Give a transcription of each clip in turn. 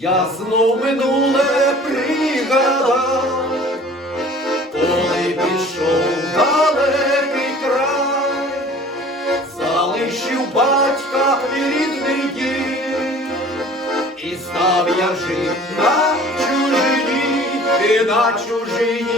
Я знов минуле пригадав, коли пішов в далекий край, залишив батька і рідний дім, і став я жити на чужині, і на чужині,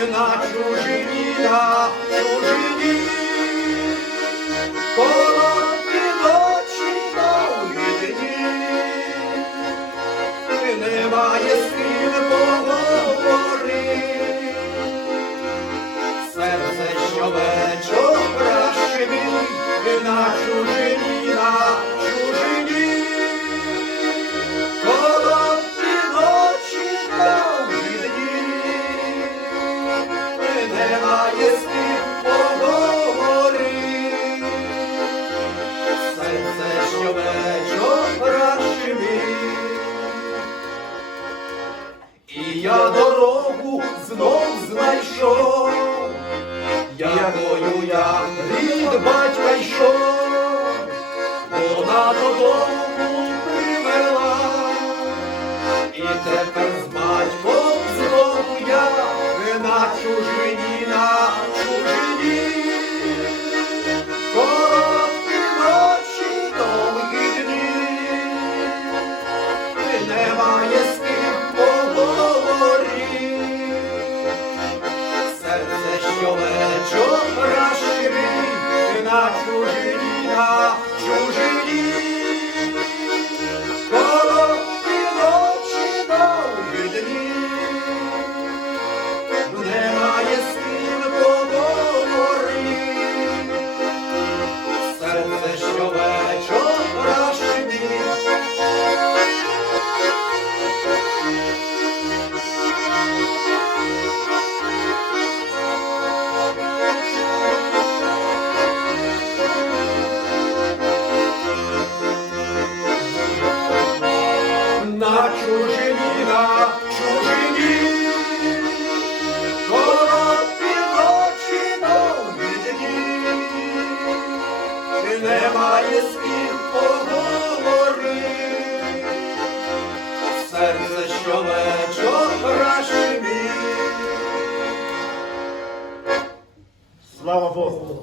і на чужині, на чужині. Короткі ночі довгі дні, і немає з ким поговорити. Серце щовечор пращемі, і на немає з. Серце щовечор пращемі. І я дорогу знов знайшов, якою я від батька йшов, вона додому привела, і тепер чужині, на чужині. Серце щовечор немає з ким поговорити. Серце щовечор пращемі. Слава Богу!